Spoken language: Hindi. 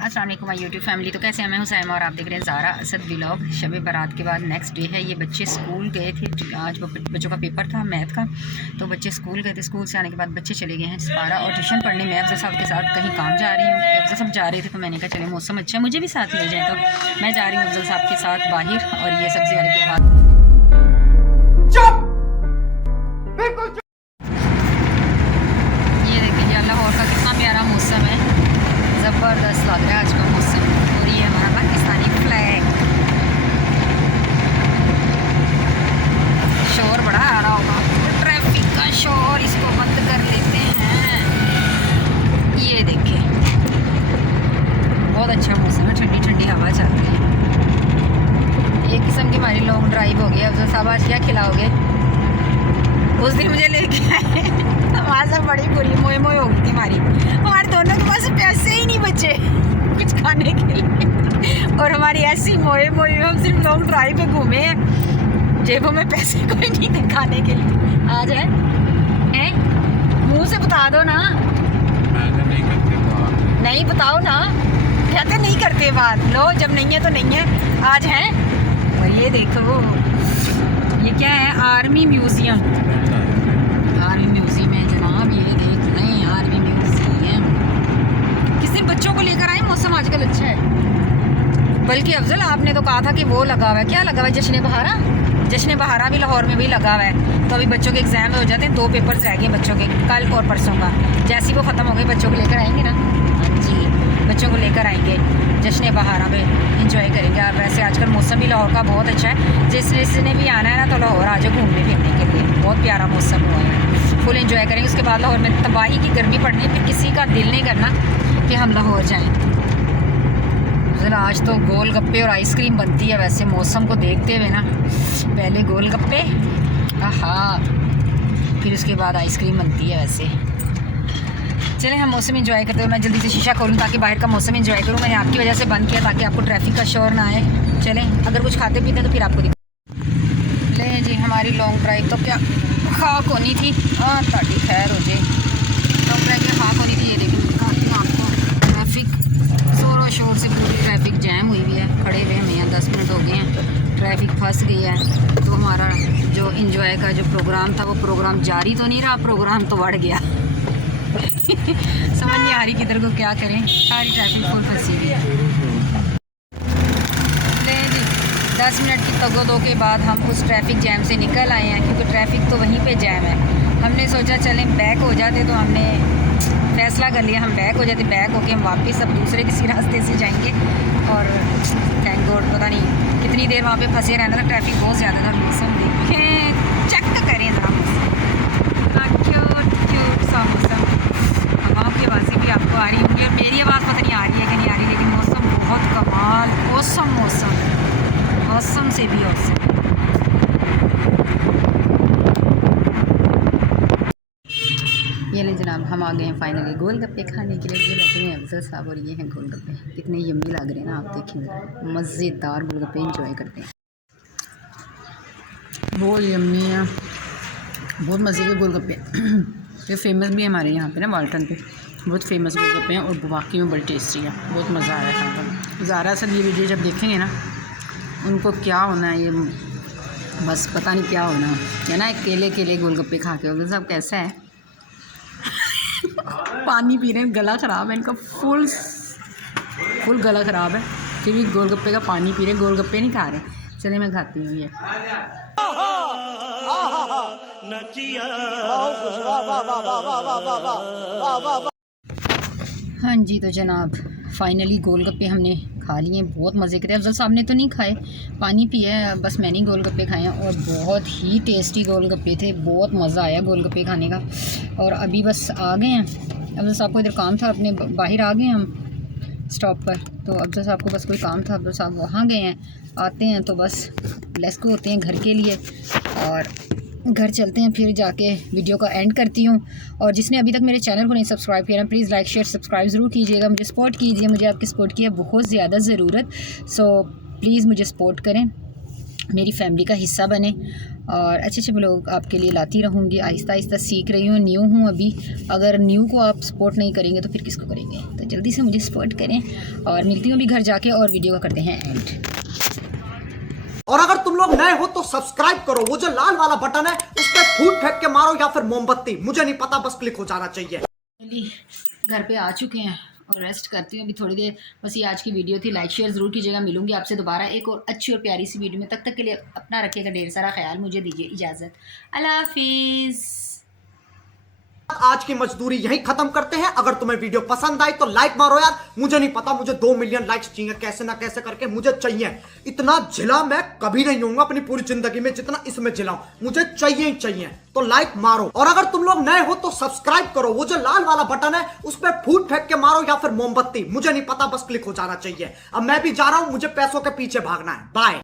अस्सलाम वालेकुम माय यूट्यूब फैमिली। तो कैसे हैं? मैं हुसैमा और आप देख रहे हैं ज़ारा असद व्लॉग। शब बारात के बाद नेक्स्ट डे है। ये बच्चे स्कूल गए थे, आज बच्चों का पेपर था मैथ का, तो बच्चे स्कूल गए थे। स्कूल से आने के बाद बच्चे चले गए हैं सपारा और ट्यूशन पढ़ने। मैं अफजल साहब के साथ कहीं काम जा रही हूँ, अफजल साहब जा रहे थे, तो मैंने कहा चले मौसम अच्छा है, मुझे भी साथ ले जाए। तो मैं जा रही हूँ अफजल साहब के साथ बाहर। और ये सब्ज़ी वाले के हाथ लाहौर का कितना प्यारा मौसम है, ज़बरदस्त लग रहा है आज का मौसम। और ये हमारा पाकिस्तानी फ्लैग। शोर बड़ा आ रहा होगा, ट्रैफिक का शोर, इसको बंद कर लेते हैं। ये देखें, बहुत अच्छा मौसम है, ठंडी ठंडी हवा चल रही है। एक किस्म की हमारी लॉन्ग ड्राइव हो गई। अब साहब आज क्या खिलाओगे? उस दिन मुझे लेके आए, हमारे साथ बड़ी बुरी मोए मोए हो गई थी हमारे दोनों के पास पैसे ही नहीं बचे कुछ खाने के लिए। और हमारी ऐसी मोए मोए, हम सिर्फ लॉन्ग ड्राइव पे घूमे हैं, जेबों में पैसे कोई नहीं थे खाने के लिए। आ जाए मुंह से बता दो ना। नहीं बताओ ना, कहते नहीं करते बात। लो, जब नहीं है तो नहीं है। आज है। और ये देखो, ये क्या है? Army museum. आर्मी म्यूजियम है जनाब, ये देख रहे हैं आर्मी म्यूजियम। किसी बच्चों को लेकर आए, मौसम आजकल अच्छा है। बल्कि अफजल आपने तो कहा था कि वो लगा हुआ है, क्या लगा हुआ है? जश्न बहारा। जश्न बहारा भी लाहौर में भी लगा हुआ है। तो अभी बच्चों के एग्जाम हो जाते हैं, 2 पेपर्स रह गए बच्चों के, कल और परसों का। जैसे ही वो ख़त्म हो गए बच्चों को लेकर आएंगे ना। हाँ जी, बच्चों को लेकर आएंगे जश्न बहारा में, इंजॉय करेंगे। और वैसे आजकल मौसम भी लाहौर का बहुत अच्छा है। जिसने भी आना है ना, तो लाहौर आ जाओ घूमने फिरने के लिए, बहुत प्यारा मौसम हुआ है, फुल इंजॉय करेंगे। उसके बाद लाहौर में तबाही की गर्मी पड़नी है, फिर किसी का दिल नहीं करना कि हम लाहौर जाएँ। ज़रा आज तो गोलगप्पे और आइसक्रीम बनती है। वैसे मौसम को देखते हुए ना, पहले गोलगप्पे, हाँ, फिर उसके बाद आइसक्रीम बनती है। वैसे चलें हम मौसम एंजॉय करते हुए। मैं जल्दी से शीशा खोलूँ ताकि बाहर का मौसम एंजॉय करूँ। मैंने आपकी वजह से बंद किया ताकि आपको ट्रैफिक का शोर ना आए। चलें, अगर कुछ खाते पीते तो फिर आपको ले जी। हमारी लॉन्ग ड्राइव तो क्या खाक होनी थी। हाँ, ताकि खैर हो जाए। लॉन्ग ड्राइव क्या खाक होनी थी। ये देखिए, दिखाती हूँ आपको। ट्रैफिक ज़ोरों शोर से पूरी ट्रैफिक जैम हुई हुई है, खड़े हुए हमें यहाँ 10 मिनट हो गए हैं, ट्रैफिक फंस गई है। तो हमारा जो इंजॉय का जो प्रोग्राम था, वो प्रोग्राम जारी तो नहीं रहा, प्रोग्राम तो बढ़ गया। समझ नहीं आ रही किधर को क्या करें, सारी ट्रैफिक फुल फंसी हुई है। ले जी, 10 मिनट की तगो-दो के बाद हम उस ट्रैफिक जैम से निकल आए हैं, क्योंकि ट्रैफिक तो वहीं पे जैम है। हमने सोचा चलें बैक हो जाते, तो हमने फैसला कर लिया हम बैक हो जाते। बैक होके हम वापस अब दूसरे किसी रास्ते से जाएंगे। और थैंक गॉड, पता नहीं कितनी देर वहाँ पे फंसे रहना था, ट्रैफिक बहुत ज़्यादा था। मौसम देखें, चेक करें ज़रा मौसम, क्यूट सा मौसम। हवाओं की आवाज़ें भी आपको आ रही होंगी और मेरी आवाज़ पता नहीं आ रही है कि नहीं आ रही, लेकिन मौसम बहुत कमाल, मौसम से भी औसम। ये ले जनाब, हम आ गए हैं फाइनली गोलगप्पे खाने के लिए। ये बैठे हैं अफजल साहब और ये हैं गोलगप्पे। कितने यम्मी लग रहे हैं ना, आप देखेंगे। मज़ेदार गोलगप्पे इंजॉय करते हैं, बहुत यम्मी है, बहुत मज़े के गोलगप्पे। ये फेमस भी है हमारे यहाँ पे ना, वाल्टन पे बहुत फेमस गोलगप्पे हैं और वाकई में बड़ी टेस्टी है, बहुत मज़ा आ रहा है खाकर। ज़ारा सब ये वीडियो जब देखेंगे ना, उनको क्या होना है, ये बस पता नहीं क्या होना है ना। केले गोलगप्पे खा के। अफजल साहब कैसा है? पानी पी रहे हैं, गला ख़राब है इनका, फुल गला ख़राब है, फिर भी गोलगप्पे का पानी पी रहे हैं, गोलगप्पे नहीं खा रहे। चलिए मैं खाती हूँ ये। हाँ जी, तो जनाब फाइनली गोलगप्पे हमने खा लिए, बहुत मज़े के थे। अफजल साहब ने तो नहीं खाए, पानी पिया है, बस मैंने ही गोलगप्पे खाए हैं और बहुत ही टेस्टी गोलगप्पे थे, बहुत मज़ा आया गोलगप्पे खाने का। और अभी बस आ गए हैं, अफजल साहब को इधर काम था, अपने बाहर आ गए हम स्टॉप पर। तो अफजल साहब को बस कोई काम था, अफजल साहब वहाँ गए हैं, आते हैं तो बस लेट्स गो होते हैं घर के लिए। और घर चलते हैं, फिर जाके वीडियो का एंड करती हूँ। और जिसने अभी तक मेरे चैनल को नहीं सब्सक्राइब किया ना, प्लीज़ लाइक शेयर सब्सक्राइब ज़रूर कीजिएगा, मुझे सपोर्ट कीजिए, मुझे आपकी सपोर्ट की है बहुत ज़्यादा ज़रूरत। सो प्लीज़ मुझे सपोर्ट करें। मेरी फैमिली का हिस्सा बने और अच्छे अच्छे ब्लॉग आपके लिए लाती रहूँगी। आहिस्ता आहिस्ता सीख रही हूँ, न्यू हूँ अभी। अगर न्यू को आप सपोर्ट नहीं करेंगे तो फिर किसको करेंगे? तो जल्दी से मुझे सपोर्ट करें और मिलती हूँ अभी घर जाके और वीडियो का करते हैं एंड। और अगर तुम लोग नए हो तो सब्सक्राइब करो, वो जो लाल वाला बटन है उस पर फूट फेंक के मारो या फिर मोमबत्ती, मुझे नहीं पता, बस क्लिक हो जाना चाहिए। घर पे आ चुके हैं और रेस्ट करती हूँ अभी थोड़ी देर। बस ये आज की वीडियो थी, लाइक शेयर ज़रूर कीजिएगा। मिलूंगी आपसे दोबारा एक और अच्छी और प्यारी सी वीडियो में। तब तक के लिए अपना रखिएगा ढेर सारा ख्याल। मुझे दीजिए इजाज़त। अल्लाह हाफिज़। आज की मजदूरी यहीं खत्म करते हैं। अगर तुम्हें वीडियो पसंद आई तो लाइक मारो यार, मुझे नहीं पता, मुझे 2 मिलियन लाइक्स चाहिए, कैसे ना कैसे करके मुझे चाहिए। इतना झिला मैं कभी नहीं होऊंगा अपनी पूरी जिंदगी में जितना इसमें झिलाऊं, मुझे चाहिए ही चाहिए। तो लाइक मारो और अगर तुम लोग नए हो तो सब्सक्राइब करो, वो जो लाल वाला बटन है उस पर फूट फेंक के मारो या फिर मोमबत्ती, मुझे नहीं पता, बस क्लिक हो जाना चाहिए। अब मैं भी जा रहा हूं, मुझे पैसों के पीछे भागना है। बाय।